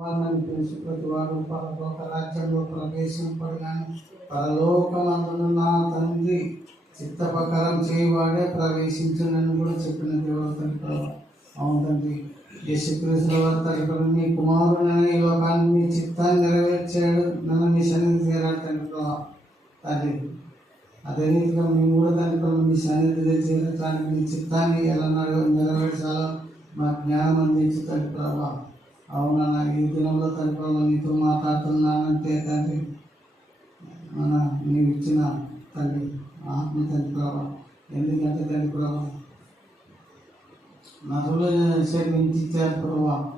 వాళ్ళని పిలిచి ప్రతి పరలోక రాజ్యంలో ప్రవేశింపడు కానీ పరలోకమందున నా తండ్రి చిత్త ప్రకారం చేయవాడే ప్రవేశించునని కూడా చెప్పిన దేవతని అవును తండ్రి యేసుక్రీస్తు వారి తరపున మీ కుమారుడైన ఈ లోకాన్ని మీ చిత్తాన్ని నెరవేర్చాడు. నన్ను మీ సన్నిధి చేరాడు తండ్రి తండ్రి అదే రీతిగా మేము కూడా తండ్రి మీ సన్నిధి చేరటానికి మీ చిత్తాన్ని ఎలా నడవ నెరవేర్చాలో మా జ్ఞానం అందించి తండ్రి ప్రభావం అవునా? ఈ దినంలో తండ్రి నీతో మాట్లాడుతున్నానంటే తండ్రి మన నీవు ఇచ్చిన తండ్రి ఆత్మ తండ్రి ప్రభా. ఎందుకంటే తండ్రి ప్రభా నరులు సేవించారు ప్రభా.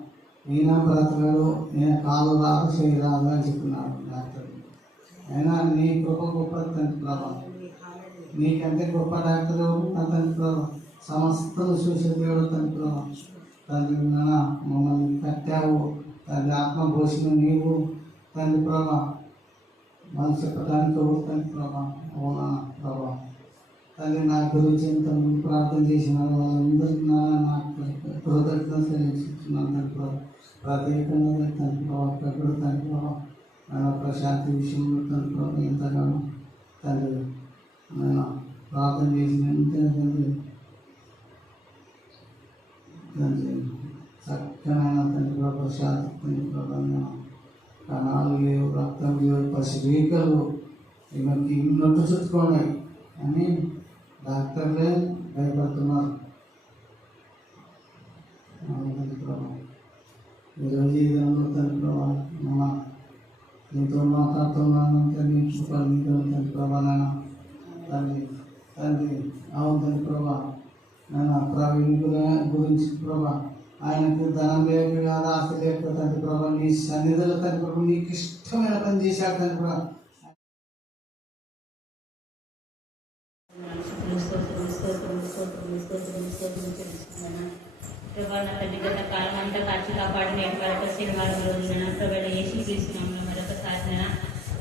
ఈయన బ్రతకడు నేను కాలు రాదు చేయి రాదు అని చెప్పినాడు డాక్టర్. అయినా నీ కృప గొప్ప తండ్రి ప్రభా. నీకంటే గొప్ప డాక్టర్ తండ్రి ప్రభా. సమస్తం చూసే దేవుడు తండ్రి ప్రభా. తల్లి నాన్న మమ్మల్ని కట్టావు. తల్లి ఆత్మ పోసిన నీవు. తల్లి ప్రభా మనసు చెప్పడానికి తల్లి తండ్రి ప్రభా. అవునా ప్రభా. తల్లి నా గురించి ఇంత ముందు ప్రార్థన చేసిన వాళ్ళందరికీ నా నా కృతజ్ఞత చెల్లించుతున్నాను ప్రభా. ప్రత్యేకంగా తన ప్రభావ ప్రకృతి తన ప్రభావ ప్రశాంతి విషయంలో తన ప్రభావ ఎంతగానో తండ్రి ప్రార్థన చేసిన వెంటనే చక్కనైన తండ్రి ప్రభా శాంతి తండ్రి ప్రభా కణాలు లేవు రక్తం లేవు పసివీకలు ఇవన్నీ నొట్టు చుట్టుకోండి అని డాక్టర్లే భయపడుతున్నారు తండ్రి ప్రభా ఈరోజు ఈ విధంగా తండ్రి ప్రభా మన నీతో మాట్లాడుతున్నాను తండ్రి కృపలు తండ్రి ప్రభా నాన్న తండ్రి తండ్రి అవును తండ్రి ప్రభా నన్ను ప్రవీణుల గురించి ప్రభా. ఆయనకు ధనం లేక కాదు ఆస్తి లేక తండ్రి ప్రభా నీ సన్నిధిలో తండ్రి ప్రభు నీకు ఇష్టమైన పని చేశాడు తండ్రి ప్రభా. ప్రభా నా తండ్రి గత కాలం అంతా కాచి కాపాడిన ఎక్కడొక శనివారం రోజున ప్రభావ ఏసీ తీసుకున్నాము మరొకసారి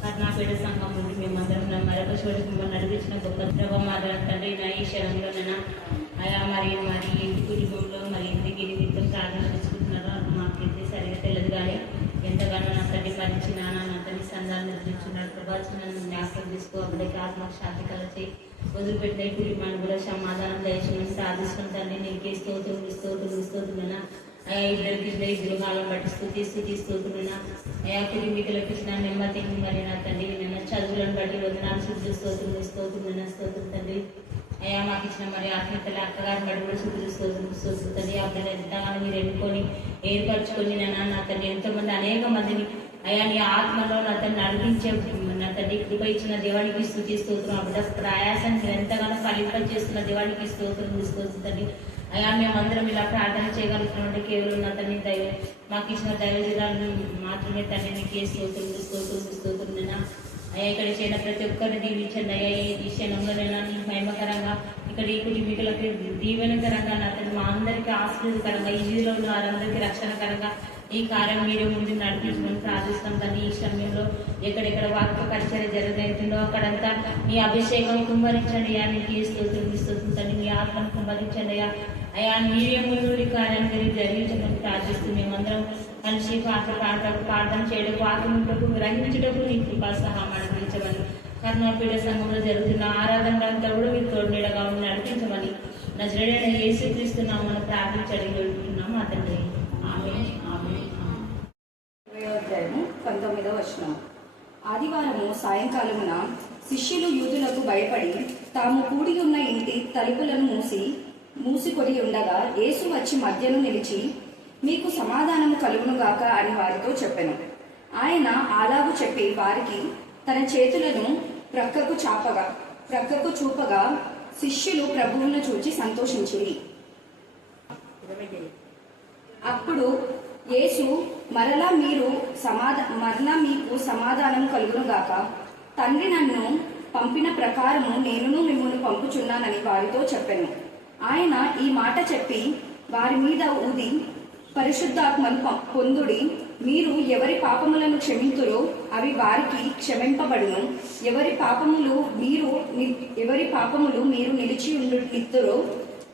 కర్ణాపేట సంఘం నుండి మేమందరం మరొక చోటు మిమ్మల్ని నడిపించిన గొప్ప ప్రభా మా తండ్రి నా ఈ శరంలోనైనా అయా మరి ఇంటి కుటుంబంలో మరి ఇంటికి నిమిత్తం ప్రార్థన చేసుకుంటున్నారో అది మాకైతే సరిగా తెలియదు కానీ ఎంతగానో నా తండ్రి పరిచిన నా తండ్రి సందాలు నిర్మించున్నాడు ప్రభావం నన్ను జ్ఞాపకం తీసుకో అక్కడికి ఆత్మ శాంతి కలిసి వదిలిపెట్టే కుటుంబాన్ని కూడా సమాధానం దయచేసి సాధిస్తున్న తండ్రి. నీకే స్తోత్రం స్తోత్రం స్తోత్రులైనా అయా ఇద్దరికి ఇద్దరు గృహాలను బట్టి స్థుతి స్థుతి స్తోత్రులైనా అయా కుటుంబీకులకు ఇచ్చిన నెమ్మది మరి నా తండ్రి నిన్న చదువులను బట్టి వదనాలు శుద్ధి స్తోత్రం స్తోత్రులైనా స్తోత్రం తండ్రి. అయ్యా మాకు ఇచ్చిన మరి ఆత్మీయతల అక్కగారిని బట్టి కూడా శుద్ధి స్తోత్రం స్తోత్రం తండ్రి అప్పుడు ఎంతగానో మీరు ఎన్నుకొని ఏర్పరచుకొని నా నా తండ్రి ఎంతో మంది అనేక మందిని అయ్యా నీ ఆత్మలో నా తండ్రి నడిపించే నా తండ్రి కృప ఇచ్చిన దేవానికి స్థుతి స్తోత్రం. ఆ బిడ్డ ప్రయాసాన్ని ఎంతగానో ఫలింప చేస్తున్న దేవానికి స్తోత్రం తీసుకొస్తుంది అయ్యా మేమందరం ఇలా ప్రార్థన చేయగలుగుతున్నాం కేవలం నా తండ్రి దైవ మాకు ఇచ్చిన దైవ జిల్లాలను మాత్రమే తండ్రి నీకు ఏ స్తోత్రం స్తోత్రం స్తోత్రం అయ్యా ఇక్కడ చేసిన ప్రతి ఒక్కరిని దీవించండి అయ్యా. ఈ క్షణంలోనైనా నీ మహిమకరంగా ఇక్కడ ఈ కుటుంబీకులకి దీవెనకరంగా నా తండ్రి మా అందరికీ ఆశీర్వదకరంగా ఈ జీవిలో ఉన్న వారందరికీ రక్షణకరంగా ఈ కార్యం మీరు ముందు నడిపించడం ప్రార్థిస్తాం కానీ ఈ సమయంలో ఎక్కడెక్కడ వాక్య పరిచయం జరుగుతుందో అక్కడంతా మీ అభిషేకం కుమ్మరించండి అయ్యా. నీకు ఈ స్తోత్రం ఈ మీ ఆత్మను కుమ్మరించండి అయ్యా. అయ్యా మీరే ముందు కార్యాన్ని మీరు జరిగించమని ప్రార్థిస్తూ మేమందరం కలిసి పాత్ర పాత్ర ప్రార్థన చేయడం వాక్యముటకు గ్రహించుటకు నీ కృపా సహాయం అనిపించమని కర్ణాపీఠ సంఘంలో జరుగుతున్న ఆరాధనలంతా కూడా మీరు తోడునీడగా ఉండి నడిపించమని నజరేడైన ఏ క్రీస్తున్నామని ప్రార్థించడం వెళ్తున్నాము అతన్ని వచనం. ఆదివారము సాయంకాలమున శిష్యులు యూదులకు భయపడి తాము కూడి ఉన్న ఇంటి తలుపులను మూసి మూసికొని ఉండగా యేసు వచ్చి మధ్యను నిలిచి మీకు సమాధానము కలుగునుగాక అని వారితో చెప్పెను. ఆయన ఆలాగు చెప్పి వారికి తన చేతులను ప్రక్కకు చాపగా ప్రక్కకు చూపగా శిష్యులు ప్రభువును చూచి సంతోషించిరి. అప్పుడు యేసు మరలా మీరు సమాధా మరలా మీకు సమాధానం కలుగునుగాక. తండ్రి నన్ను పంపిన ప్రకారము నేనును మిమ్మల్ని పంపుచున్నానని వారితో చెప్పాను. ఆయన ఈ మాట చెప్పి వారి మీద ఊది పరిశుద్ధాత్మను పం- పొందుడి మీరు ఎవరి పాపములను క్షమింతురో అవి వారికి క్షమింపబడును. ఎవరి పాపములు మీరు ఎవరి పాపములు మీరు నిలిచి ఉండు నిత్తురో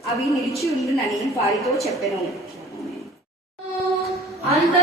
అవి నిలిచి ఉండునని వారితో చెప్పెను. అంత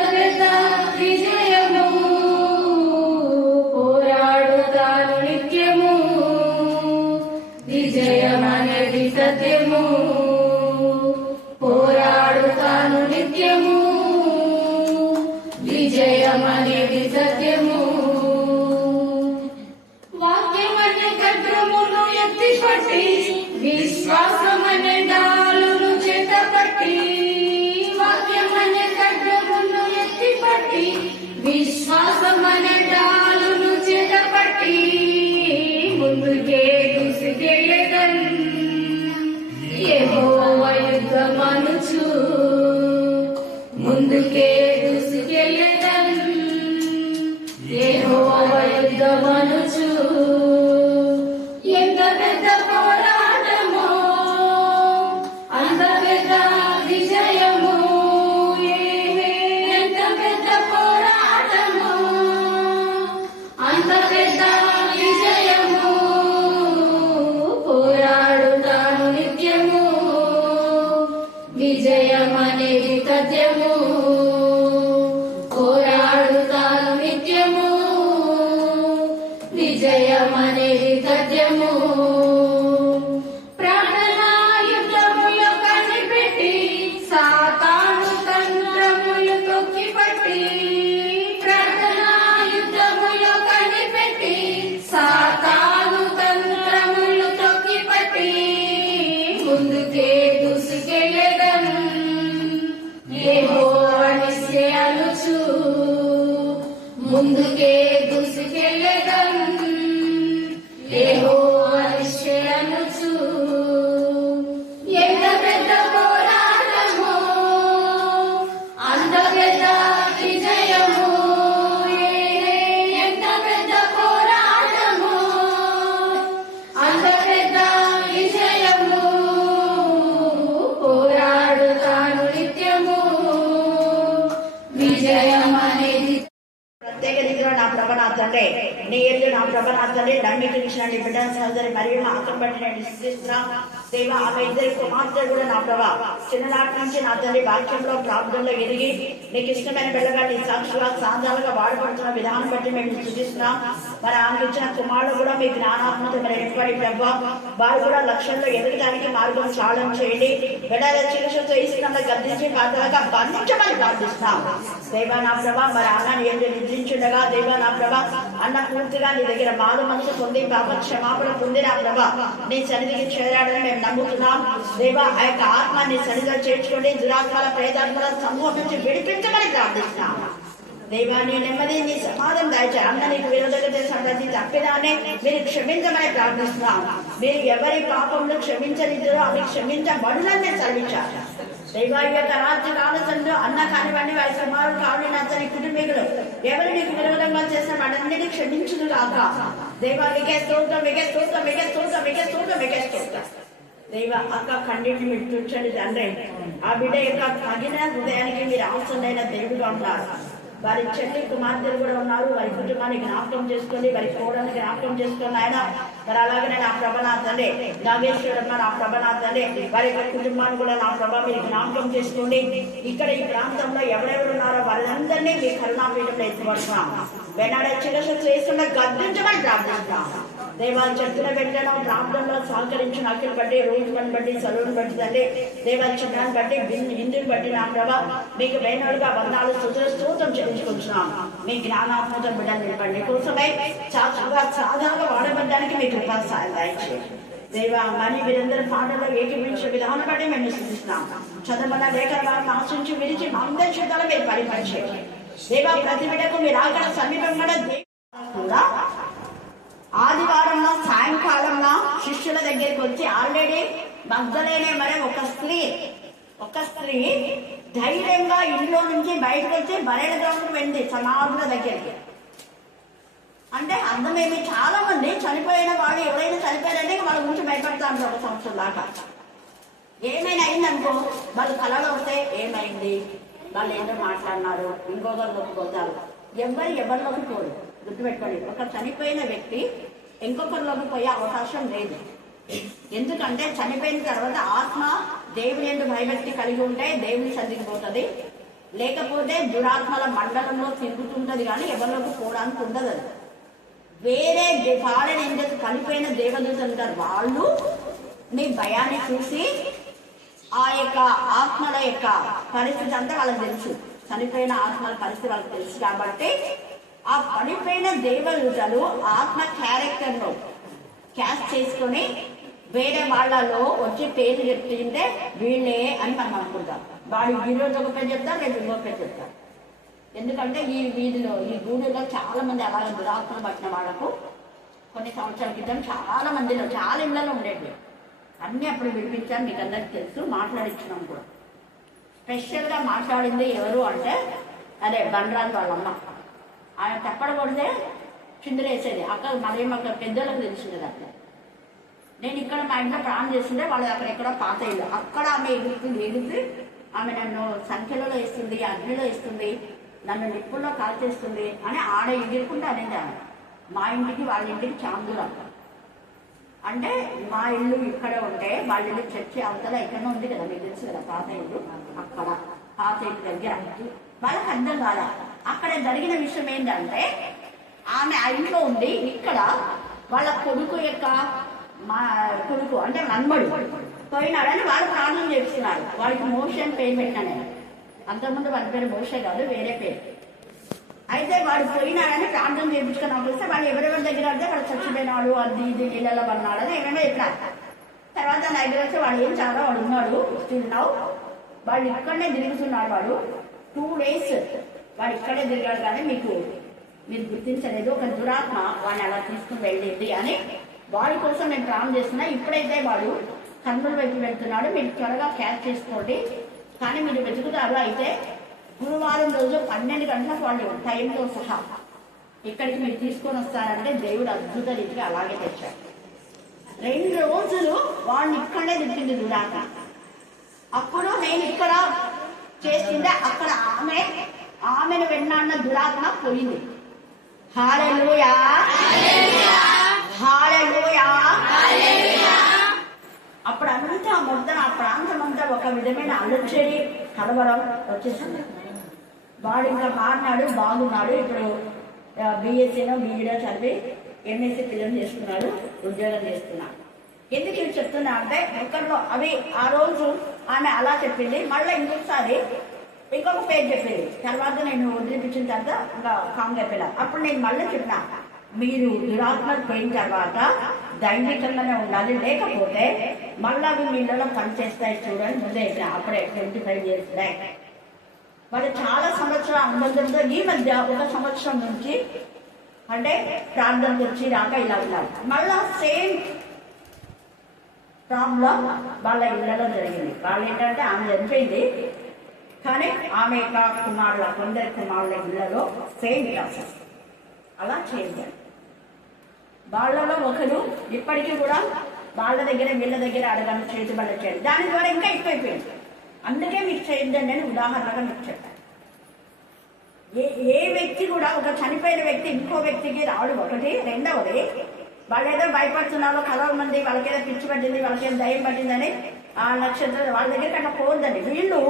ఇద్దరి కుమార్తెలు కూడా నా ప్రభా చిన్ననాటి నుంచి నా తండ్రి వాక్యంలో ప్రార్థనలో ఎదిగి నీకు ఇష్టమైన పిల్లగా నీ సాక్షిగా సాధారణంగా వాడబడుతున్న విధానం బట్టి మేము సూచిస్తున్నాం మరి ఆమెకు ఇచ్చిన కుమారుడు కూడా మీ జ్ఞానాత్మక మరి ఎటువంటి ప్రభావ వారు కూడా లక్ష్యంలో ఎదగడానికి మార్గం సాధన చేయండి. బిడ్డల చికిత్సతో ఇస్తున్న గర్దించి పాత్రగా బంధించమని ప్రార్థిస్తున్నాం. దేవా నా ప్రభా మరి అన్నని ఏదో నిద్రించుండగా దేవా నా ప్రభా అన్న పూర్తిగా నీ దగ్గర మారు మనసు పొంది పాప క్షమాపణ పొంది నా ప్రభా నీ సన్నిధికి చేరాడని మేము నమ్ముతున్నాం. దేవా ఆ యొక్క ఆత్మాన్ని సరిగా సన్నిధిలో చేర్చుకోండి దురాత్మల ప్రేతాత్మల సమూహం నుంచి విడిపించమని ప్రార్థిస్తున్నాం. దేవా నీ నెమ్మది నీ సమాధానం దాయిచే అన్న నీకు విరోధంగా చేసిన ప్రతి మీరు క్షమించమని ప్రార్థిస్తున్నాం. మీరు ఎవరి పాపంలో క్షమించనిద్దరో అవి క్షమించబడులని చదివించారు దైవ యొక్క రాత్రి కాలసంలో అన్న కానివ్వండి వారి కుమారుడు కావాలి నచ్చని కుటుంబీకులు ఎవరు నీకు విరోధంగా చేసిన వాటన్నిటిని క్షమించును కాక దైవా మీకే స్తోత్రం మీకే స్తోత్రం మీకే స్తోత్రం మీకే స్తోత్రం మీకే స్తోత్రం. దైవ అక్క కన్నీటిని మీరు తుడ్చండి తండ్రి. ఆ బిడ్డ యొక్క తగిన హృదయానికి మీరు అవసరమైన దేవుడుగా అంటారు. వారి చెల్లి కుమార్తెలు కూడా ఉన్నారు. వారి కుటుంబాన్ని జ్ఞాపకం చేసుకొని వారి కోడల్ని జ్ఞాపకం చేసుకోండి ఆయన మరి అలాగనే నా ప్రభనాథండి నాగేశ్వరమ్మ నా ప్రభనాథండి వారి యొక్క కుటుంబాన్ని కూడా నా ప్రభ మీరు జ్ఞాపకం చేసుకోండి. ఇక్కడ ఈ ప్రాంతంలో ఎవరెవరు ఉన్నారో వాళ్ళందరినీ మీ కరుణాపీఠంలో ఎత్తుపడుతున్నాం వెనాడ చిన్న చేస్తున్న గద్దించమని ప్రార్థిస్తున్నాం దేవా చెప్తున్న వెంటనే ప్రాంతంలో సహకరించిన అఖిలు బట్టి రోజులను బట్టి సలువును బట్టి తండ్రి దేవా చిన్నాన్ని బట్టి ఇందుని బట్టి నా ప్రభా మీకు వేణులుగా వందాలు సుతుల స్తోత్రం చెల్లించుకుంటున్నాం మీ జ్ఞానాత్మక బిడ్డలు నిలబడి కోసమై చాలా సాధారణంగా వాడబడ్డానికి మీ కృపా సాయం దయచేయండి. దేవా మరి మీరందరూ పాటలో ఏకీపించిన విధానం బట్టి మేము సూచిస్తున్నాం చదవల లేఖల వారిని ఆశించి విరిచి మా అందరి చేతాలు మీరు పరిపరిచేయండి. దేవా ప్రతి బిడ్డకు మీరు ఆకడ సమీపం కూడా ఆదివారంలో సాయంకాలంలో శిష్యుల దగ్గరికి వచ్చి ఆల్రెడీ మగ్ధలేనే మరి ఒక స్త్రీ ఒక స్త్రీ ధైర్యంగా ఇంట్లో నుంచి బయటకు వచ్చి బయట దగ్గర వెళ్ళింది సమాధుల దగ్గరికి. అంటే అర్థమేమి చాలా మంది చనిపోయిన వాళ్ళు ఎవరైనా చనిపోయారంటే వాళ్ళ గురించి భయపడతా ఉంటారు ఒక సంవత్సరం దాకా. ఏమైనా అయిందనుకో వాళ్ళు కళలో వస్తే ఏమైంది? వాళ్ళు ఏంటో మాట్లాడినారు ఇంకొకరిలోకి పోతారు ఎవరు ఎవరిలోకి పోరు. గుర్తుపెట్టుకోండి. ఒక చనిపోయిన వ్యక్తి ఇంకొకరిలోకి పోయే అవకాశం లేదు. ఎందుకంటే చనిపోయిన తర్వాత ఆత్మ దేవుని ఎందు భయభక్తి కలిగి ఉంటే దేవుని సన్నిధికి లేకపోతే దురాత్మల మండలంలో తిరుగుతుంటది కానీ ఎవరిలోకి పోవడానికి ఉండదు అది. వేరే ఫారెన్ ఎందుకు కలిపోయిన దేవదూతలు ఉంటారు వాళ్ళు మీ భయాన్ని చూసి ఆ యొక్క ఆత్మల యొక్క పరిస్థితి అంతా వాళ్ళకి తెలుసు. చనిపోయిన ఆత్మల పరిస్థితి వాళ్ళకి తెలుసు కాబట్టి ఆ పడిపోయిన దేవదూతలు ఆత్మ క్యారెక్టర్ను క్యాష్ చేసుకొని వేరే వాళ్ళలో వచ్చి పేరు చెప్తుంటే వీళ్ళే అని మనం అనుకుంటాం. వాడు ఈ రోజు ఒక పేరు చెప్తారు రేపు ఇంకో పేరు చెప్తారు ఎందుకంటే ఈ వీధిలో ఈ గూడెలో చాలా మంది అలాగే దురాత్మలు పట్టిన వాళ్ళకు కొన్ని సంవత్సరాల క్రితం చాలా మందిలో చాలా ఇళ్ళలో ఉండేవి అన్నీ అప్పుడు వినిపించాను మీకు అందరికి తెలుసు. మాట్లాడించినాం కూడా. స్పెషల్గా మాట్లాడింది ఎవరు అంటే అదే బండరాజు వాళ్ళమ్మ. ఆయన తప్పడ కొడితే చిందరేసేది అక్కడ మరేం అక్కడ పెద్దలకు తెలిసింది అక్కడ. నేను ఇక్కడ మా ఇంట్లో ప్రాణం చేస్తుంటే వాళ్ళు అక్కడ ఎక్కడ పాత ఇల్లు. అక్కడ ఆమె ఎగురుతుంది ఎగురుతుంది. ఆమె నన్ను సంఖ్యలో వేస్తుంది అగ్నిలో వేస్తుంది నన్ను నిప్పుల్లో కాల్చేస్తుంది అని ఆడ ఎగురుకుంటే అనేది ఆమె. మా ఇంటికి వాళ్ళ ఇంటికి చాలా అంటే మా ఇల్లు ఇక్కడ ఉంటే వాళ్ళ ఇల్లు చర్చి అవతల ఎక్కడో ఉంది కదా మీకు తెలుసు కదా పాత ఇల్లు. అక్కడ. పాత ఇల్లు దగ్గర. వాళ్ళకి అర్థం కాదా అక్కడ జరిగిన విషయం ఏంటంటే ఆమె ఆ ఇంట్లో ఉంది ఇక్కడ వాళ్ళ కొడుకు యొక్క మా కొడుకు అంటే నన్మడు పోయినాడని వాళ్ళు ప్రాబ్లం చేస్తున్నారు. వాళ్ళకి మోషన్ పేరు పెట్టినా నేను. అంతకుముందు వాళ్ళ పేరు మోషే కాదు వేరే పేరు. అయితే వాడు పోయినాడని ప్రార్థన చేయించుకుని వస్తే వాళ్ళు ఎవరెవరి దగ్గర అంటే వాళ్ళు చచ్చిపోయినాడు అది ఇది నీళ్ళలో పడినాడు అని ఏమేమో చెప్పినారు. తర్వాత నా దగ్గర వస్తే వాడు ఏం చాలా వాడు ఉన్నాడు స్టిల్ నౌ వాడు ఇక్కడనే తిరుగుతున్నాడు వాడు. టూ డేస్ వాడు ఇక్కడే తిరిగాడు కానీ మీకు మీరు గుర్తించలేదు. ఒక దురాత్మ వాడిని అలా తీసుకుని వెళ్ళేది అని వాడి కోసం నేను ప్రాణం చేస్తున్నా. ఇప్పుడైతే వాడు కర్నూలు వైపు వెళ్తున్నాడు. మీరు త్వరగా క్యాచ్ చేసుకోండి. కానీ మీరు వెతుకుతారు. అయితే గురువారం రోజు పన్నెండు గంటలకు వాళ్ళు టైంతో సహా ఇక్కడికి మీరు తీసుకొని వస్తారంటే దేవుడు అద్భుత రీతిగా అలాగే తెచ్చాడు. రెండు రోజులు వాళ్ళు ఇక్కడే తిప్పింది దురాక అప్పుడు నేను ఇక్కడ చేసిందే? అక్కడ ఆమె ఆమెను వెన్నాన్న దురాత్మ పోయింది. హాలెలూయా. హాలెలూయా. అప్పుడు అంతా మొత్తం ఆ ప్రాంతం అంతా ఒక విధమైన అలచడి కలవరం వచ్చేసింది. వాడు ఇంకా మారినాడు బాగున్నాడు. ఇప్పుడు బీఎస్సీనో బీఈడో చదివి ఎంఎస్సీ పిల్లలు చేస్తున్నాడు ఉద్యోగం చేస్తున్నాడు ఎందుకు ఇవి చెప్తున్నా అంటే ఎక్కడో అవి ఆ రోజు ఆమె అలా చెప్పింది. మళ్ళీ ఇంకొకసారి ఇంకొక పేరు చెప్పింది. తర్వాత నేను వదిలిపించిన తర్వాత ఇంకా కామ్ చెప్పిన. అప్పుడు నేను మళ్ళీ చెప్పిన మీరు దురాత్మకు పోయిన తర్వాత దైవికంగానే ఉండాలి. లేకపోతే మళ్ళా అవి మీళ్ళలో పనిచేస్తాయి చూడండి ముందే అప్పుడే ట్వంటీ ఫైవ్ ఇయర్స్ బ్యాక్. వాళ్ళు చాలా సంవత్సరాల అనుబంధంతో ఈ మధ్య ఒక సంవత్సరం నుంచి అంటే ప్రార్థనకు వచ్చి రాక ఇలా ఉన్నారు మళ్ళా సేమ్ ప్రాబ్లం వాళ్ళ ఇళ్ళలో జరిగింది. వాళ్ళు ఏంటంటే ఆమె చనిపోయింది. కానీ ఆమె యొక్క కుమారుల కొందరి కుమారుల ఇళ్ళలో సేమ్ ప్రాసెస్. అలా చేయాలి వాళ్ళలో ఒకరు ఇప్పటికీ కూడా వాళ్ళ దగ్గర వీళ్ళ దగ్గర అడగాను చేతి బల్ల చేయాలి దాని ద్వారా ఇంకా ఎక్కువైపోయింది. అందుకే మీకు చేయండి అని ఉదాహరణగా మీకు చెప్పాను. ఏ ఏ వ్యక్తి కూడా ఒక చనిపోయిన వ్యక్తి ఇంకో వ్యక్తికి రావడం ఒకటి రెండవది వాళ్ళు ఏదో భయపడుతున్నారు కలవ మంది వాళ్ళకేదో పిచ్చి పట్టింది వాళ్ళకేదో దయ్యం పట్టిందని ఆ నక్షత్రం వాళ్ళ దగ్గరికి అట్లా పోవద్దండి వీళ్ళు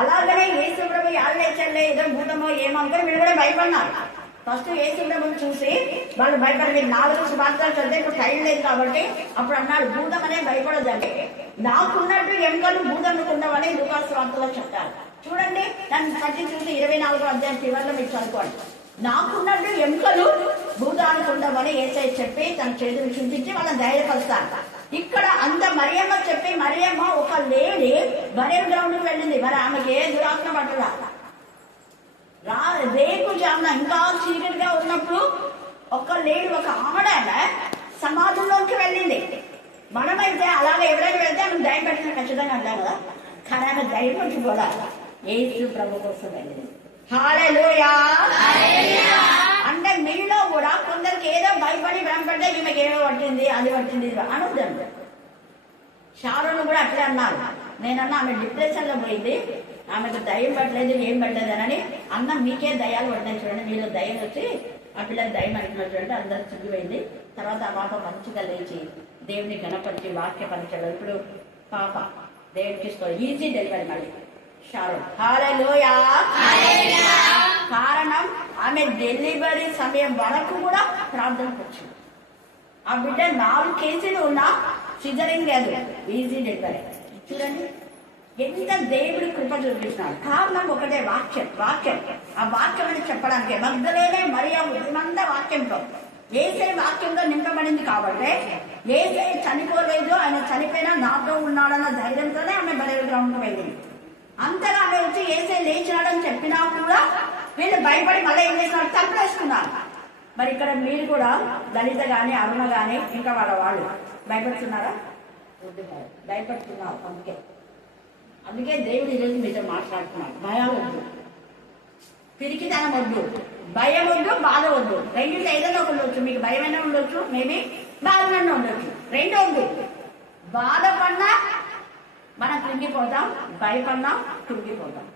అలాగనే ఏ సుబ్రహ్మ యాళ్ళే ఏదో భూతమో ఏమో వీళ్ళు కూడా భయపడినారు ఫస్ట్ ఏ సుబ్రహ్మణ్యం చూసి వాళ్ళు భయపడలేదు. నాలుగు శుభార్తలు చదివితే ఇప్పుడు టైం లేదు కాబట్టి అప్పుడు అన్నారు భూతం అనే భయపడదండి నాకున్నట్టు ఎంకలు భూతం ఉండవని లుకాస్ వార్తలో చెప్తారు. చూడండి దాన్ని పట్టి చూసి ఇరవై నాలుగో అధ్యాయం చివరిలో మీరు చదువుకోండి. నాకున్నట్టు ఎముకలు భూతానికి ఉండవని ఏసై చెప్పి తన చేతులు చూపించి మనం ధైర్యపరుస్తాను ఇక్కడ అంత మరియమ్మ చెప్పి మరియమ్మ ఒక లేడీ బరేం గ్రౌండ్కి వెళ్ళింది. మరి ఆమెకి ఏ దురాత్మ పట్టరా రా రేపు జామున ఇంకా చీకటిగా ఉన్నప్పుడు ఒక లేడీ ఒక ఆవిడ సమాజంలోకి వెళ్ళింది. మనమైతే అలాగే ఎవరైనా వెళ్తే ఆమె దయ పెట్టిన ఖచ్చితంగా అంటాం కదా. కానీ ఆమె దయ పెట్టి కూడా ప్రభు కోసం వెళ్ళింది. అంటే మీలో కూడా కొందరికి ఏదో భయపడి భ్రమపడితే ఈమెకి ఏదో పట్టింది అది పట్టింది ఇది అనొద్దండి కూడా అట్లే అన్నారు. నేనన్నా ఆమె డిప్రెషన్లో పోయింది. ఆమెకు దయ్యం పట్టలేదు ఏం పట్టలేదు అని అన్న మీకే దయాలు పడ్డాయి చూడండి మీలో దయ్యం వచ్చి ఆ పిల్లలు దయ్యం అంటున్నారు చూడండి అందరు చిగ్గిపోయింది. తర్వాత ఆ పాప మంచిగా లేచి దేవుని గణపరిచి వాక్య పరిచయం ఇప్పుడు పాప దేవుడికి ఈజీ డెలివరీ మళ్ళీ. కారణం ఆమె డెలివరీ సమయం వరకు కూడా ప్రార్థనకు వచ్చింది. ఆ బిడ్డ నాలుగు కేజీలు ఉన్నా సిజరింగ్ లేదు ఈజీ డెలివరీ చూడండి ఎంత దేవుడి కృప చూపిస్తున్నాడు కారణం ఒకటే వాక్యం వాక్యం. ఆ వాక్యం అని చెప్పడానికి మధ్యలోనే మరియా ఉద్యమంతా వాక్యంతో. ఏసే వాక్యంలో నింపబడింది కాబట్టి ఏసే చనిపోలేదు ఆయన చనిపోయినా నాతో ఉన్నాడన్న ధైర్యంతోనే ఆమె బయలు గ్రౌండ్కి వెళ్ళింది అంతగా వచ్చి ఏసే లేచినాడని చెప్పినా కూడా వీళ్ళు భయపడి మళ్ళీ ఏం చేసినారు తప్పేసుకున్నారు మరి ఇక్కడ మీరు కూడా దళిత గాని అరుణ గాని ఇంకా వాళ్ళ వాళ్ళు భయపడుతున్నారా? భయపడుతున్నారు అందుకే. అందుకే దేవుడు ఈరోజు మీతో మాట్లాడుతున్నాడు. భయం వద్దు పిరికితనం వద్దు. భయం వద్దు బాధ వద్దు. రెండు ఏదైనా ఉండొచ్చు. మీకు భయమైనా ఉండొచ్చు మేబీ బాధనన్నా ఉండొచ్చు. రెండు ఉంది. బాధపడినా మనం కృంగిపోతాం భయపడ్డాం కృంగిపోతాం.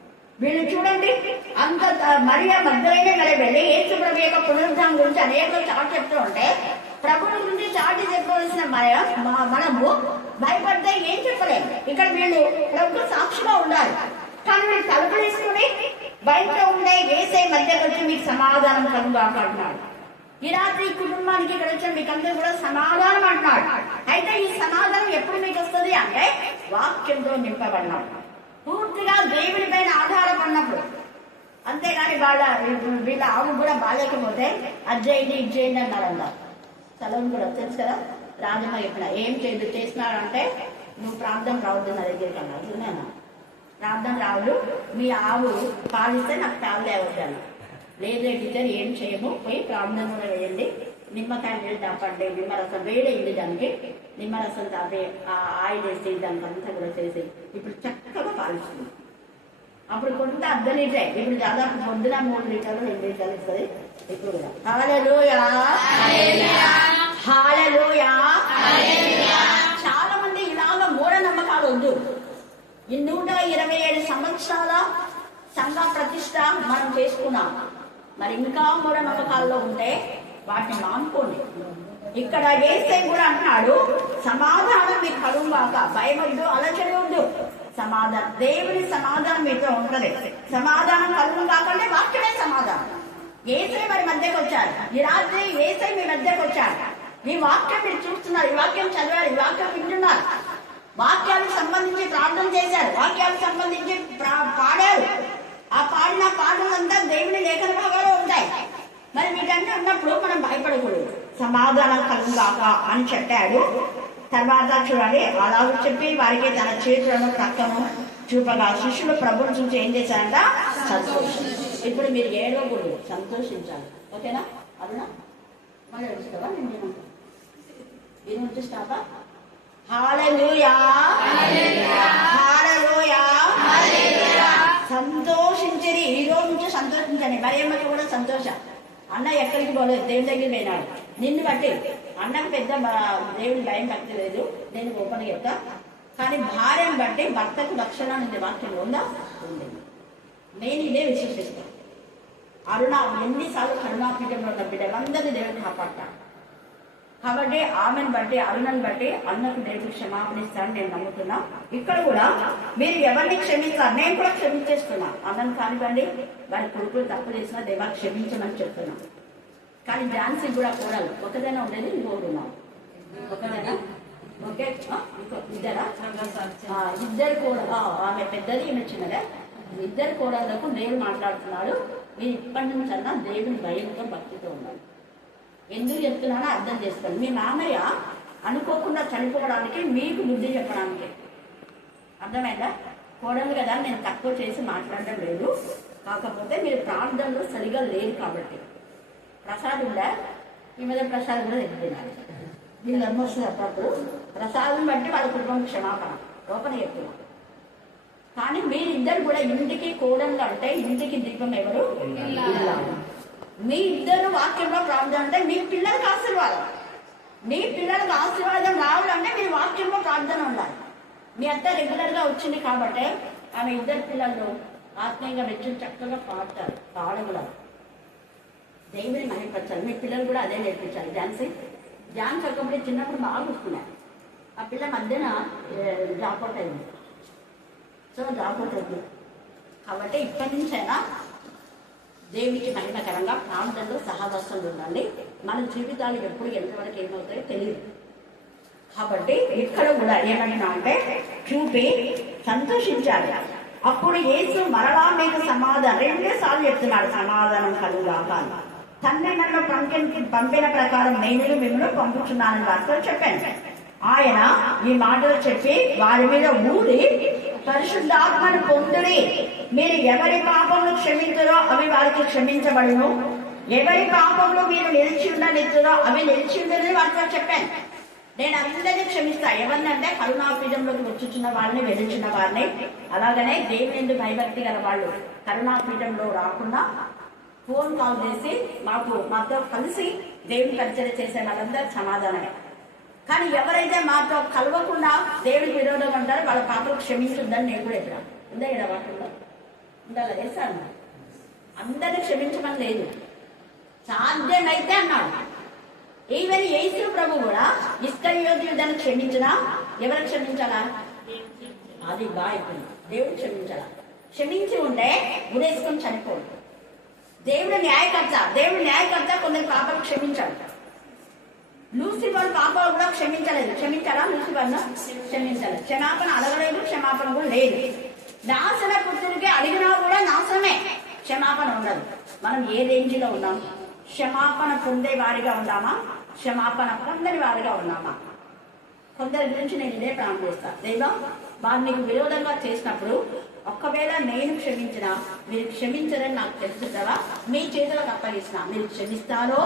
వీళ్ళు చూడండి అంత మరియా మధ్యలోనే మరి వెళ్ళి ఏసు ప్రభు యొక్క పునరుద్ధానం గురించి అనేక చాటు చెప్తూ ఉంటే ప్రభుని గురించి చాటి చెప్పవలసిన మనము భయపడితే ఏం చెప్పలేము ఇక్కడ వీళ్ళు ప్రభుత్వ సాక్షిగా ఉండాలి కానీ వీళ్ళు తలుపులు బయట ఉండే వేసే మధ్యకి వచ్చి మీకు సమాధానం కలుగు అంటున్నాడు. ఈ రాత్రి కుటుంబానికి ఇక్కడ వచ్చిన మీకు అందరూ కూడా సమాధానం అంటున్నాడు అయితే ఈ సమాధానం ఎప్పుడు మీకు వస్తుంది అంటే వాక్యంతో నింపబడినాడు పూర్తిగా దేవుని పైన ఆధారపడినప్పుడు. అంతేగాని వాళ్ళ వీళ్ళ ఆవు కూడా బాగాలేకపోతే అది చేయండి ఇది చేయండి అన్నారంట సెలవు కూడా తెలుసు కదా? రాజమ్మ చెప్పిన ఏం చేయదు చేసినారంటే నువ్వు ప్రాంతం రావద్దు నా దగ్గరికి అన్నారు నేను ప్రాంతం రావులు మీ ఆవు పాలిస్తే నాకు పాలు తేవద్దాను లేదు టీచర్ ఏం చేయము. పోయి ప్రాంతం కూడా వేయండి నిమ్మకాయ నీళ్ళు తాపండి నిమ్మరసం వేడైంది దానికి నిమ్మరసం తాపి ఆ ఆయిల్ వేసి దానికి అంతా కూడా చేసి ఇప్పుడు చక్కగా పాలిస్తుంది అప్పుడు కొంత అర్ధ లీటరే ఇప్పుడు దాదాపు పొద్దున మూడు లీటర్లు రెండు లీటర్లు ఇస్తుంది. ఇప్పుడు కూడా. హాలెలూయా హాలెలూయా చాలా మంది ఇలాగ మూఢనమ్మకాలు వద్దు. ఈ నూట ఇరవై ఏడు సంవత్సరాల సంఘ ప్రతిష్ట మనం చేసుకున్నాం. మరి ఇంకా మూఢనమ్మకాల్లో ఉంటే వాటిని మానుకోండి. ఇక్కడ వేస్తే కూడా అంటున్నాడు సమాధానం మీకు కలుగాక భయం వద్దు అలచడి ఉండు సమాధానం దేవుని సమాధానం మీతో ఉండదు సమాధానం కలుగు కాకుండా వాక్యమే సమాధానం. ఏసై మరి మధ్యకి వచ్చారు ఈ రాత్రి ఏసై మీ మధ్యకి వచ్చారు ఈ వాక్యం మీరు చూస్తున్నారు ఈ వాక్యం చదివారు ఈ వాక్యం వింటున్నారు. వాక్యాలకు సంబంధించి ప్రార్థన చేశారు వాక్యాలకు సంబంధించి ప్రా- పాడారు. ఆ పాడిన పాటలంతా దేవుని లేఖన భాగాలు ఉంటాయి. మరి వీటన్నీ ఉన్నప్పుడు మనం భయపడకూడదు. సమాధానం కలుగాక అని చెప్పాడు. తర్వాత చూడండి అలా చెప్పి వారికి తన చేతులను ప్రక్కను చూపగా శిష్యులు ప్రభుని చూసి ఏం చేశారంట? సంతోషం ఇప్పుడు మీరు ఏడవకూడదు సంతోషించాలి. ఓకేనా? అవునా మళ్ళీ ఏడుస్తావా? నేను వినను. దీని నుంచి స్టాపా హాలూయా హాలూయా సంతోషించేది ఈ రోజు నుంచి సంతోషించండి మరియమ్మకి కూడా సంతోషం. అన్న ఎక్కడికి పోలేదు. దేవుని దగ్గర పోయినాడు. నిన్ను బట్టి. అన్నకు పెద్ద బ- దేవుడి భయం భక్తి లేదు. నేను ఓపెన్ చెప్తా. కానీ భార్యను బట్టి భర్తకు రక్షణ ఉంది వాక్యం ఉందా? ఉంది నేను ఇదే విశ్వసిస్తాను అరుణ ఎన్నిసార్లు కరుణాపీఠంలో ఉన్న బిడ్డలందరినీ దేవుడిని కాపాడతాను కాబట్టి ఆమెను బట్టి అరుణను బట్టి అందరికి దేవుడు క్షమాపణ ఇస్తారని నేను నమ్ముతున్నా. ఇక్కడ కూడా మీరు ఎవరిని క్షమించారు నేను కూడా క్షమించేస్తున్నా. అన్నను కానివ్వండి వారి కొడుకులు తప్పు చేసినా దేవా క్షమించమని చెప్తున్నా. కానీ ఝాన్సీ కూడా కోరాలి. ఒకదైనా ఉండేది ఇంకోటి ఒకదైనా ఓకే. ఇద్దరా? ఇద్దరు కూడా. ఆమె పెద్దది ఈమె చిన్నదే. ఇద్దరు కోడలకు దేవుడు మాట్లాడుతున్నాడు. మీరు ఇప్పటి నుంచి అన్నా దేవుని భయంతో భక్తితో ఉన్నాడు ఎందుకు చెప్తున్నానో అర్థం చేసుకోండి. మీ నాన్నయ్య అనుకోకుండా చనిపోవడానికి మీకు బుద్ధి చెప్పడానికి. అర్థమైందా? కోడలు కదా నేను తక్కువ చేసి మాట్లాడడం లేదు. కాకపోతే మీరు ప్రార్థనలో సరిగా లేరు కాబట్టి. ప్రసాదం ఉందా? ఈ మీద ప్రసాదం కూడా తింటున్నారు వీళ్ళు వస్తుంది అప్పుడప్పుడు. ప్రసాదం బట్టి వాళ్ళ కుటుంబం క్షమాపణ. లోపల చెప్తున్నారు కానీ మీరిద్దరు కూడా ఇంటికి కోడళ్ళు అంటే ఇంటికి దీపం ఎవరు. మీ ఇద్దరు వాక్యంలో ప్రార్థన అంటే మీ పిల్లలకు ఆశీర్వాదం. మీ పిల్లలకు ఆశీర్వాదం రావాలంటే మీరు వాక్యంలో ప్రార్థన ఉండాలి. మీ అత్త రెగ్యులర్గా వచ్చింది కాబట్టి ఆమె ఇద్దరు పిల్లలు ఆత్మీయంగా మెచ్చుని చక్కగా పాడతారు పాడగలరు. దేవుని మహిపరచాలి. మీ పిల్లలు కూడా అదే నేర్పించాలి. ఝాన్సీ ఝాన్సీ ఒకప్పుడు చిన్నప్పుడు బాగా చూసుకున్నాను ఆ పిల్ల మధ్యన డ్రాప్ అవుట్ అయింది. సో జాబ్ అవుట్ అయింది. కాబట్టి ఇప్పటి నుంచైనా దేవునికి మహిమకరంగా ప్రాంతంలో సహవాసంలో ఉండండి. మన జీవితాలు ఎప్పుడు ఎంతవరకు ఏమవుతాయో తెలియదు కాబట్టి ఇక్కడ కూడా ఏమంటున్నా అంటే చూపి సంతోషించాలి. అప్పుడు యేసు మరలా మీకు సమాధానం రెండే సార్లు చెప్తున్నాడు సమాధానం కలుగాక అని. తండ్రి నన్ను పంపిన పంపిన ప్రకారం నేను మిమ్మల్ని పంపుతున్నానని వారితో చెప్పాను ఆయన ఈ మాటలు చెప్పి వారి మీద ఊరి పరిశుద్ధాత్మను పొందుడి మీరు ఎవరి పాపములు క్షమించరో అవి వారికి క్షమించబడును. ఎవరి పాపంలో మీరు నిలిచి ఉండనిచ్చురో అవి నిలిచి ఉండదని వారితో చెప్పాను. నేను అందరినీ క్షమిస్తా. ఎవరినంటే కరుణాపీఠంలోకి వచ్చుచున్న వారిని వెలుచున్న వారిని. అలాగనే దేవుని ఎందుకు భయభక్తి గల వాళ్ళు కరుణాపీఠంలో రాకుండా ఫోన్ కాల్ చేసి మాకు మాతో కలిసి దేవుని పరిచయం చేసే వాళ్ళందరూ సమాధానమే. కానీ ఎవరైతే మాతో కలవకుండా దేవుడికి విరోధం అంటారో వాళ్ళ పాపలు క్షమించుందని నేను కూడా ఎదురా. ఉందా ఇక్కడ వాటిల్లో ఉండాలి వేసాను అందరిని క్షమించమని లేదు. సాధ్యమైతే అన్నాడు. ఈవెన్ యేసు ప్రభు కూడా ఇస్కరియోధి యుద్ధాన్ని క్షమించినా ఎవరు క్షమించాలా? అది బాగా అయిపోయింది. దేవుడు క్షమించాలా? క్షమించి ఉంటే ఉరేసుకొని చనిపోడు. దేవుడు న్యాయకర్త. దేవుడు న్యాయకర్త కొందరు పాపలు క్షమించాడు లూసిఫర్ పాప కూడా క్షమించలేదు. క్షమించారా? లూసిఫర్ క్షమించలేదు. క్షమాపణ అడగలేదు క్షమాపణ కూడా లేదు. నాశన పుత్రుడికి అడిగినా కూడా నాశనమే. క్షమాపణ ఉండదు. మనం ఏ రేంజ్లో ఉన్నాం? క్షమాపణ పొందే వారిగా ఉన్నామా క్షమాపణ పొందని వారిగా ఉన్నామా కొందరి గురించి నేను ఇదే ప్రాణం చేస్తాను లేదా వారు నీకు విరోధంగా చేసినప్పుడు ఒక్కవేళ నేను క్షమించినా మీరు క్షమించరని నాకు తెలుసు కదా? మీ చేతులకు అప్పగిస్తున్నా మీరు క్షమిస్తారో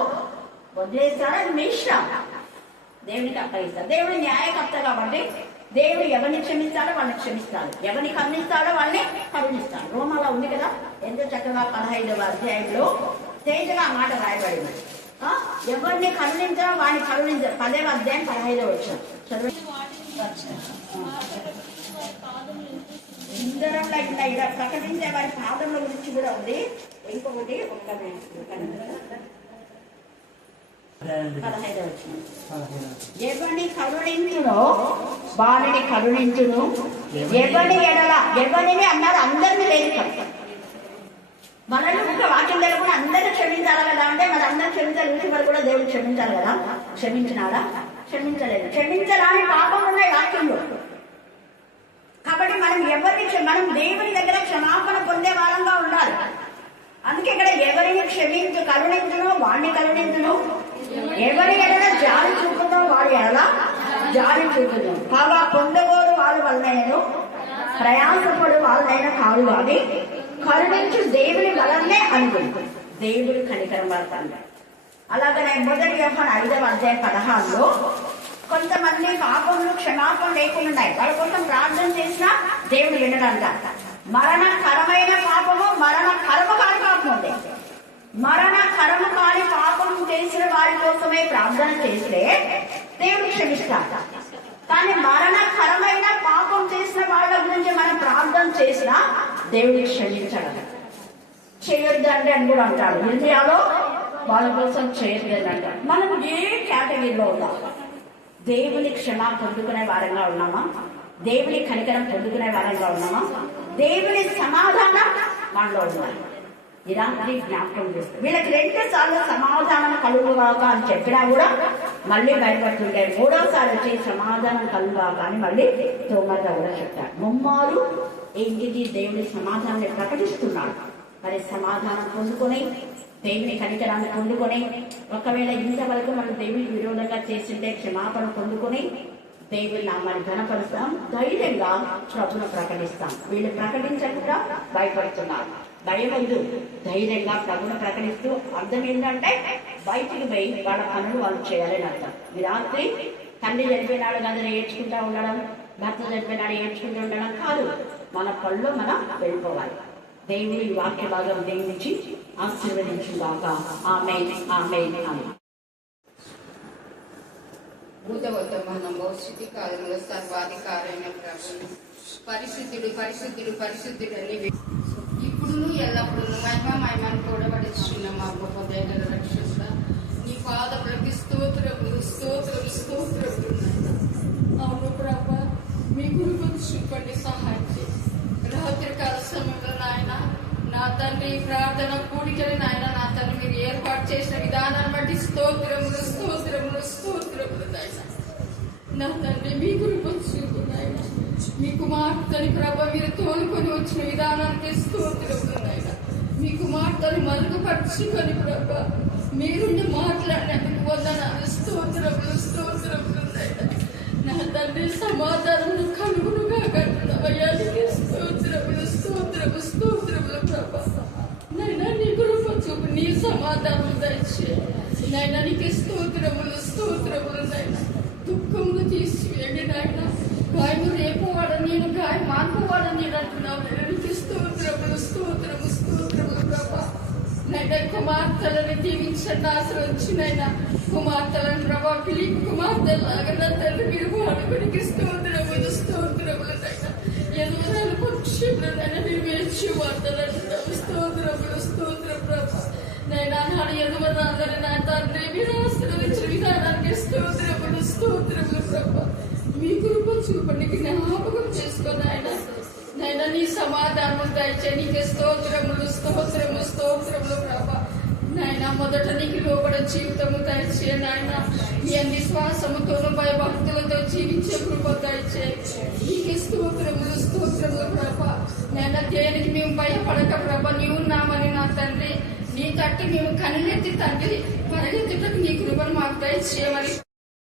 వదిలేస్తారా అది మీ ఇష్టం. దేవునికి అప్పగిస్తారు దేవుడు న్యాయకర్త కాబట్టి దేవుడు ఎవరిని క్షమిస్తాడో వాళ్ళని క్షమిస్తాడు. ఎవరిని కరుణిస్తాడో వాళ్ళని కరుణిస్తాడు. రోమాలో ఉంది కదా? ఎంతో చక్కగా పదహైదవ అధ్యాయంలో తేజగా మాట రాయబడింది. ఎవరిని కరుణించడం వాడిని కరుణించారు. పదేవ అధ్యాయం పదహైదవ వచ్చాం చదువు. ఇందరంలో ఇట్లా ఇలా ప్రకటించే వారి పాదముల గురించి కూడా ఉంది. ఇంకొకటి ఒక్క కరుణించునో? వారిని కరుణించును. ఎవరిని? ఎడల? ఎవరిని అన్నారు? అందరిని లేదు మనల్ని ఒక వాక్యం కూడా అందరిని క్షమించాలి కదా అంటే మరి అందరు క్షమించాలి లూసిఫర్ కూడా దేవుడు క్షమించాలి కదా? క్షమించినాడా? క్షమించలేదు. క్షమించరాని పాపం ఉన్నాయి వాక్యంలో. కాబట్టి మనం ఎవరిని మనం దేవుని దగ్గర క్షమాపణ పొందే వాళ్ళంగా ఉండాలి. అందుకే ఇక్కడ ఎవరిని క్షమించు కరుణించును వాడిని కరుణించును ఎవరి ఎడల జాలి చూపుతాం వారి ఎడల జాలి చూపుతాం. కాగా పొందగోరు వారి వలనైనను ప్రయాసపడు వాళ్ళైనా కాదు అది కరుణించు దేవుని వలనే అనుకుంటుంది దేవుడు కనికరం పడతాడు అలాగనే మొదటి వ్యవహారం ఐదవ అధ్యాయం పదహారులో కొంతమంది పాపములు క్షమాపణ లేకుండా ఉన్నాయి వాళ్ళ కోసం ప్రార్థన చేసినా దేవుడు వినడంట మరణకరమైన పాపము మరణ కర్మ కాని పాపం ఉంది. మరణ కర్మ కాని పాపం చేసిన వారి కోసమే ప్రార్థన చేస్తే దేవుడు క్షమిస్తాడు. కానీ మరణకరమైన పాపం చేసిన వాళ్ళ గురించి మనం ప్రార్థన చేసినా దేవుడు క్షమించడం. చేయొద్దు అంటే అని కూడా అంటాడు. ఇండియాలో వాళ్ళ కోసం చేయొద్దు అని అంటాడు. మనం ఏ కేటగిరీలో ఉన్నాం? దేవుని క్షమ పొందుకునే వారంగా ఉన్నామా? దేవుని కనికరం పొందుకునే వారంగా ఉన్నామా? దేవుని సమాధానం మనలో ఉన్నాము ఈ జ్ఞాపకం చేస్తారు. వీళ్ళకి రెండు సార్లు సమాధానం కలుగుగాక అని చెప్పినా కూడా మళ్ళీ భయపడుతుంటే మూడోసారి వచ్చి సమాధానం కలుగుగాక అని మళ్ళీ తోమత కూడా చెప్తారు ముమ్మారు ఇంటికి దేవుని సమాధానాన్ని ప్రకటిస్తున్నాడు మరి సమాధానం పొందుకొని దేవుని కనికరాన్ని పొందుకొని ఒకవేళ ఇంతవరకు మనం దేవునికి విరోధంగా చేసింటే క్షమాపణ పొందుకొని దేవుని నామాన్ని ఘనపరుస్తాం ధైర్యంగా ప్రభును ప్రకటిస్తాం. వీళ్ళు ప్రకటించకుండా భయపడుతున్నారు. భయమందు ధైర్యంగా ప్రభును ప్రకటిస్తూ అర్థం ఏంటంటే బయటికి పోయి వాళ్ళ పనులు వాళ్ళు చేయాలని అర్థం. ఈ రాత్రి తండ్రి చనిపోయినాడు కదా ఏడ్చుకుంటూ ఉండడం భర్త చనిపోయినాడు ఏడ్చుకుంటూ ఉండడం కాదు. మన పనులు మనం వెళ్ళిపోవాలి. దేవుని వాక్య భాగం దేవునిచ్చి ఆశీర్వదించుగాక. ఆమె ఆమె ఆమె భూతవర్తమానంలో స్థితి కాలంలో సర్వాధికారైన ప్రభుని పరిశుద్ధుడు పరిశుద్ధుడు పరిశుద్ధుడు అని ఇప్పుడును ఎల్లప్పుడు మహిమ మహిమను కూడబడుచున్న మా గొప్ప దగ్గర రక్షణ నీ పాదములకి స్తోత్రములు స్తోత్రములు స్తోత్రములు అవును ప్రభ మీ గురుకు చూపండి సహాయం రాత్రి కాల సమయంలో నాయన నా తండ్రి ప్రార్థన కూడికని నాయన నా తండ్రి మీరు ఏర్పాటు చేసిన విధానాన్ని బట్టి స్తోత్రములు స్తోత్రములు స్తోత్రములు నాయన. నా తండ్రి మీ కృప చూపు నాయన. మీ కుమార్తెని ప్రభ మీరు తోలుకొని వచ్చిన విధానానికి స్తోత్రములు మీ కుమార్తెను మరుగుపరుచుకొని ప్రభ మీరుండి మాట్లాడినందుకు వందనాలు. స్తోత్రములు స్తోత్రములున్నాయన నా తండ్రి సమాధానం కలుగునుగా కట్టునవయ్యానికి స్తోత్రములు స్తోత్రము స్తోత్రములు ప్రభ. నైనా నీ కృప చూపు నీ సమాధానం దయచే నైనా నీకు స్తోత్రములు స్తోత్రములు నైనా దుఃఖములు తీసివేయండి నాయన. గాయము రేపువాడ నేను గాయ మానువాడ నేను అంటున్నావు. నీకు స్తోత్రములు స్తోత్రము స్తోత్రములు ప్రభా. నైనా కుమార్తెలను దీవించండి ఆశ్రయించినైనా. కుమార్తెలను ప్రభా పిలిపి కుమార్తెలాగా నా తండ్రి మీరు వాడుకునికి స్తోత్రములు స్తోత్రములు నైనా. ఎదుగుదల పక్షులనైనా మీరు వేచి వార్తలంటున్నాము స్తోత్రములు స్తోత్రం ప్రభా. నైనా నాడు ఎదుగుదాలని నా తండ్రి మీరు ఆశ్రయించిన విధానానికి స్తోత్రములు స్తోత్రములు ప్రభా. మీ కృప చూపండి జ్ఞాపకం చేసుకొని ఆయన నైనా నీ సమాధానం దయచే నీకు స్తోత్రములు స్తోత్రము స్తోత్రములు ప్రభా. నాయన మొదట నీకు లోపల జీవితము దయచే నాయన. నీ అన్ని భయ భయభక్తులతో జీవించే కృప దయచే. నీకు స్తోత్రములు స్తోత్రములు ప్రభా. నాయన దేనికి మేము భయపడక ప్రభ. నీవు ఉన్నామని నా తండ్రి. నీ తట్టు మేము కనులెత్తి తండ్రి. పరిగెత్తుటకు నీ కృపను మాకు దయచేయమని